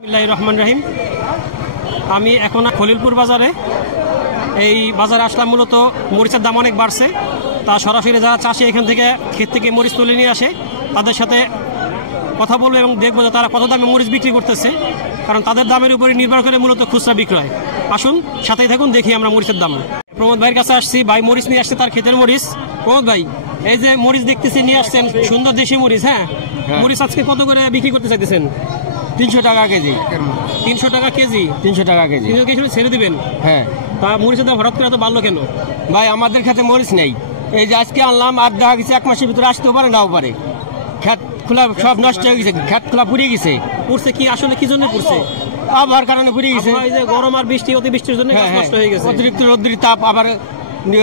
বিসমিল্লাহির রহমানির রহিম। আমি এখন খলিলপুর বাজারে, এই বাজারে আসলাম মূলত মরিচের দাম অনেক বাড়ছে। তা সরাসরি যারা চাষি এখান থেকে ক্ষেত থেকে মরিচ তুলে নিয়ে আসে তাদের সাথে কথা বলবো এবং দেখবো যে তারা কত দামে মরিচ বিক্রি করতেছে, কারণ তাদের দামের উপরে নির্ভর করে মূলত খুচরা বিক্রয়। আসুন সাথেই থাকুন, দেখি আমরা মরিচের দাম। প্রমোদ ভাইয়ের কাছে আসছি, ভাই মরিচ নিয়ে আসছে, তার ক্ষেতের মরিচ। প্রমোদ ভাই, এই যে মরিচ দেখতেছি নিয়ে আসছেন, সুন্দর দেশি মরিচ। হ্যাঁ, মরিচ আজকে কত করে বিক্রি করতে চাইতেছেন? 300 টাকা কেজি। 300 টাকা কেজি? 300 টাকা কেজি। ছেড়ে দিবেন? হ্যাঁ। তা মরিচের দাম হঠাৎ করে এত বাড়লো কেন? ভাই আমাদের খেতে মরিচ নেই, এই যে আজকে আনলাম, আর দেখা গেছে 1 মাসের ভিতরে আসতেও পারে নাও পারে। খেত খোলা সব নষ্ট হয়ে গেছে, খেত খোলা পুড়িয়ে গেছে। পড়ছে কি আসলে কি জন্য পড়ছে? আবহাওয়ার কারণে পুড়িয়ে গেছে। এই যে গরম আর বৃষ্টি, অতিবৃষ্টির জন্য নষ্ট হয়ে গেছে। অতিরিক্ত রোদ্রের তাপ, আবার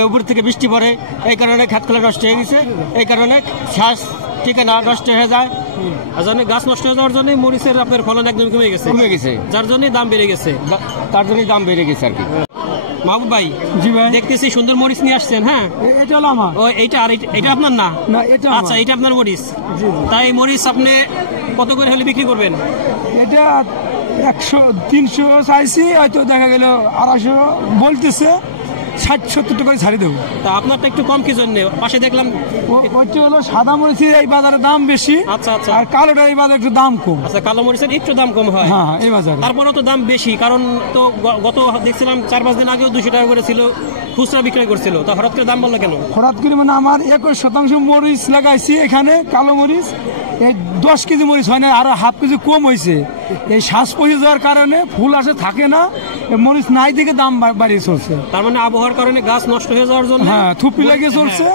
উপর থেকে বৃষ্টি পড়ে, এই কারণে খেত খোলা নষ্ট হয়ে গেছে। এই কারণে শ্বাস ঠিকানা নষ্ট হয়ে যায়। গাছ নষ্ট হয়ে যাওয়ার জন্য মরিচের আপনার ফলন একদম কমে গেছে, যার জন্য দাম বেড়ে গেছে। তার জন্য দাম বেড়ে গেছে আর কি। মাহবুব ভাই, জি ভাই, দেখতেছি সুন্দর মরিচ নিয়ে আসছেন। হ্যাঁ, এটা হলো আমার। ও এইটা, আর এটা আপনার না? না, এটা আচ্ছা, এটা আপনার মরিচ। তাই মরিচ আপনি কত করে হলে বিক্রি করবেন? এটা 100-300 চাইছি, হয়তো দেখা গেল 250 বলতেছে, 60-70 টাকা ছাড়ি দেবো। তা আপনারটা একটু কম কি জন্য? পাশে দেখলাম ওইটা হলো সাদা মরিচের এই বাজারে দাম বেশি। আচ্ছা আচ্ছা। আর কালোটা এই বাজারে একটু দাম কম। আচ্ছা, কালো মরিচের একটু দাম কম হয়। হ্যাঁ, এই বাজারে। তারপরেও তো দাম বেশি, কারণ তো গত দেখছিলাম 4-5 দিন আগেও 200 টাকা করে ছিল, খুচরা বিক্রয় করছিল। তা হঠাৎ করে দাম বললো কেন? হঠাৎ করে মানে আমার 21% মরিচ লাগাইছি এখানে, কালো মরিচ। এই 10 কেজি মরিচ হয় না, আরো হাফ কেজি কম হয়েছে। এই শ্বাস পচে যাওয়ার কারণে ফুল আসে থাকে না, মরিচ নাই দিকে দাম বাড়িয়ে চলছে। তার মানে আবহাওয়ার কারণে গাছ নষ্ট হয়ে যাওয়ার জন্য, হ্যাঁ, থুপি লাগিয়ে চলছে,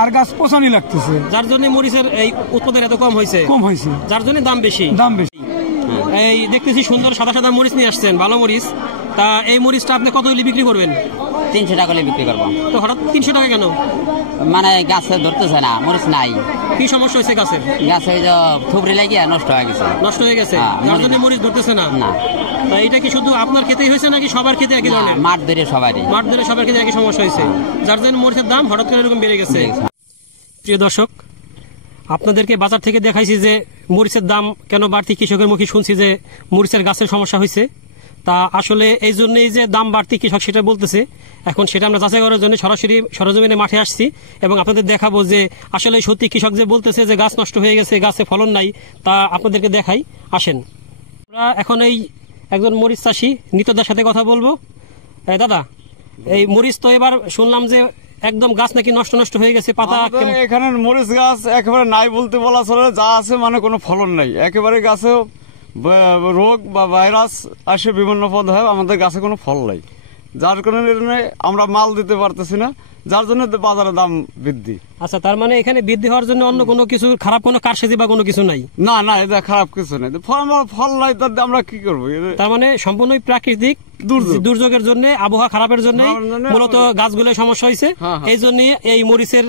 আর গাছ পচানি লাগতেছে, যার জন্য মরিচের এই উৎপাদন এত কম হয়েছে, যার জন্য দাম বেশি। এই দেখতেছি সুন্দর সাদা সাদা মরিচ নিয়ে আসছেন, ভালো মরিচ। তা এই মরিচটা আপনি কত হলে বিক্রি করবেন? 300 টাকা হলে বিক্রি করবো। তো হঠাৎ 300 টাকা কেন? মানে গাছে ধরতেছে না, মরিচ নাই। কি সমস্যা হয়েছে গাছের? গাছে থুবড়ি লাগিয়ে নষ্ট হয়ে গেছে। যার জন্য মরিচ ধরতেছে না। তা এটা কি শুধু আপনার ক্ষেতেই হয়েছে নাকি সবার ক্ষেতে একই ধরনের? মাঠ ধরে সবার ক্ষেতে একই সমস্যা হয়েছে, যার জন্য মরিচের দাম হঠাৎ করে এরকম বেড়ে গেছে। প্রিয় দর্শক, আপনাদেরকে বাজার থেকে দেখাইছি যে মরিচের দাম কেন বাড়তি, কৃষকের মুখে শুনছি যে মরিচের গাছের সমস্যা হয়েছে। তা আসলে এই জন্যই যে দাম বাড়তি কৃষক সেটা বলতেছে। এখন সেটা আমরা যাচাই করার জন্য সরাসরি সরজমিনে মাঠে আসছি এবং আপনাদের দেখাবো যে আসলে সত্যি কৃষক যে বলতেছে যে গাছ নষ্ট হয়ে গেছে, গাছে ফলন নাই, তা আপনাদেরকে দেখাই। আসেন, আমরা এখন এই একজন মরিচ চাষি নিতদার সাথে কথা বলবো। দাদা, এই মরিচ তো এবার শুনলাম যে একদম গাছ নাকি নষ্ট হয়ে গেছে, পাতা। এখানে মরিচ গাছ একেবারে নাই বলতে বলা চলে, যা আছে মানে কোনো ফলন নাই। একেবারে গাছে রোগ বা ভাইরাস আসে, বিভিন্ন পদ হয়, আমাদের গাছে কোনো ফল নাই, যার কারণে আমরা মাল দিতে পারতেছি না, যার জন্য বাজারে দাম বৃদ্ধি। আচ্ছা, তার মানে এখানে বৃদ্ধি হওয়ার জন্য অন্য কোনো কিছু খারাপ কোনো কারসাজি বা কোনো কিছু নাই? না, এটা খারাপ কিছু নাই, ফল নাই, তার আমরা কি করবো? তার মানে সম্পূর্ণই প্রাকৃতিক দুর্যোগের জন্য, আবহাওয়া খারাপের জন্য মূলত গাছগুলো সমস্যা হয়েছে। এই জন্য এই মরিচের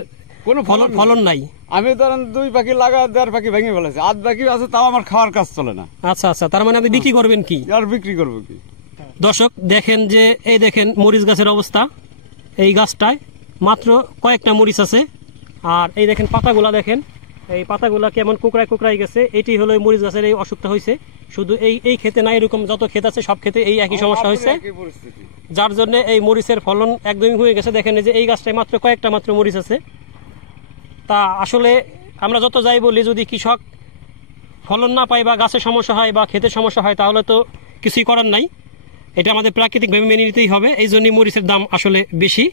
কোনো ফলন নাই। আমি ধরেন 2 পাখি লাগা 1.5 পাখি ভেঙে ফেলেছে, 8 পাখি আছে, তাও আমার খাওয়ার কাজ চলে না। আচ্ছা, তার মানে আপনি বিক্রি করবেন কি? আর বিক্রি করবো কি? দর্শক দেখেন যে এই দেখেন মরিচ গাছের অবস্থা। এই গাছটায় মাত্র কয়েকটা মরিচ আছে, আর এই দেখেন পাতাগুলা, দেখেন এই পাতাগুলা কেমন কুকড়ায় গেছে। এটি হলো মরিচ গাছের এই অসুখটা হয়েছে। শুধু এই ক্ষেতে না, এরকম যত ক্ষেত আছে সব ক্ষেতে এই একই সমস্যা হয়েছে, যার জন্য এই মরিচের ফলন একদমই হয়ে গেছে। দেখেন যে এই গাছটায় মাত্র কয়েকটা মরিচ আছে। তা আসলে আমরা যত যাই বলি, যদি কৃষক ফলন না পায় বা গাছের সমস্যা হয় বা ক্ষেতের সমস্যা হয়, তাহলে তো কিছুই করার নাই। এটা আমাদের প্রাকৃতিকভাবে মেনে নিতেই হবে। এই জন্যই মরিচের দাম আসলে বেশি।